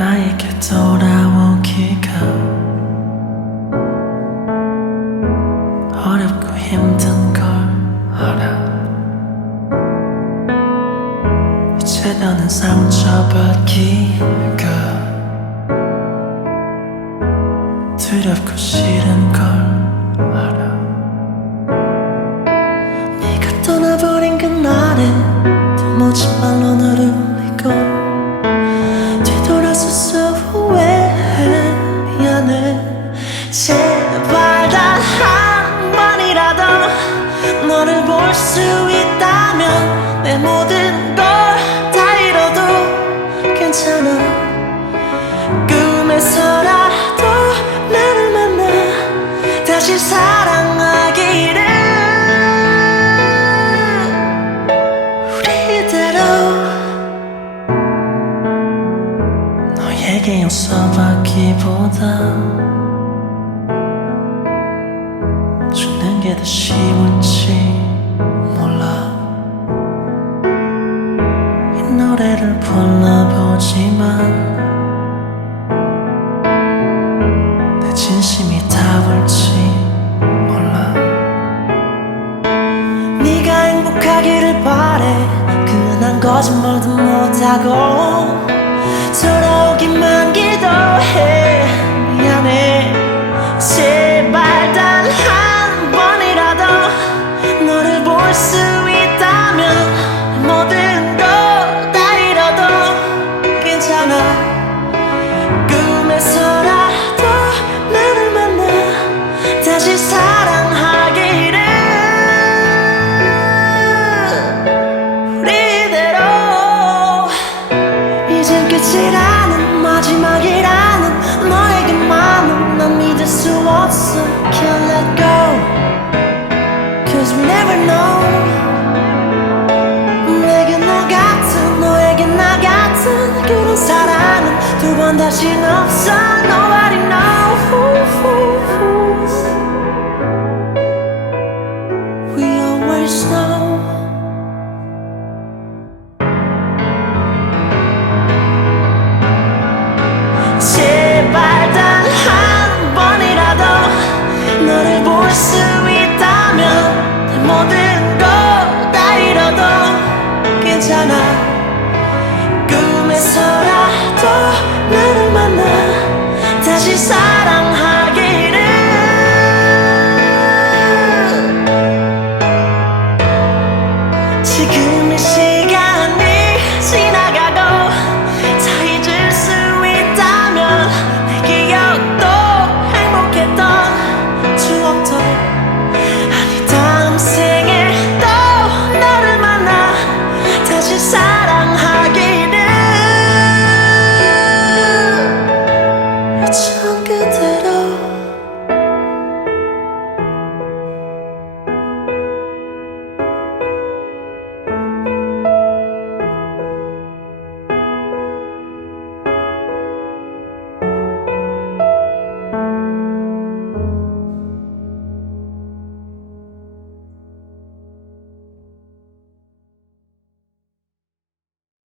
나에게 돌아오기가 어렵고 힘든 걸 알아. 이제 너는 상처받기가 두렵고 싫은 걸 알아. 네가 떠나버린 그날에 도무지 말로 너를 울리고 뒤돌아서서 후회해. 미안해. 제발 단 한 번이라도 너를 볼 수 있다면 내 모든 걸 다 잃어도 괜찮아. 꿈에서라도 나를 만나 다시 사랑하기를. 우리대로 너에게 용서받기보다 죽는 게 더 쉬운지 몰라. 이 노래를 불러보지만 내 진심이 닿을지 몰라. 네가 행복하기를 바래. 그난 거짓말도 못하고 돌아오기만 기도해. 미안해. 제발 단 한 번이라도 너를 볼 수 있다면 모든 걸 다 잃어도 괜찮아. 꿈에서라도 나를 만나 다시 사랑하기를. 우리대로 이젠 끝이라는 마지막이라는 너에게만은 난 믿을 수 없어. Can't let go Cause we never know. 내게 너 같은 너에게 나 같은 그런 사랑은 두 번 다신 없어. Nobody knows. We always know. 제발 단 한 번이라도 너를 볼 수 있다면 내 모든 걸 다 잃어도 괜찮아. 꿈에서라도 나를 만나 다시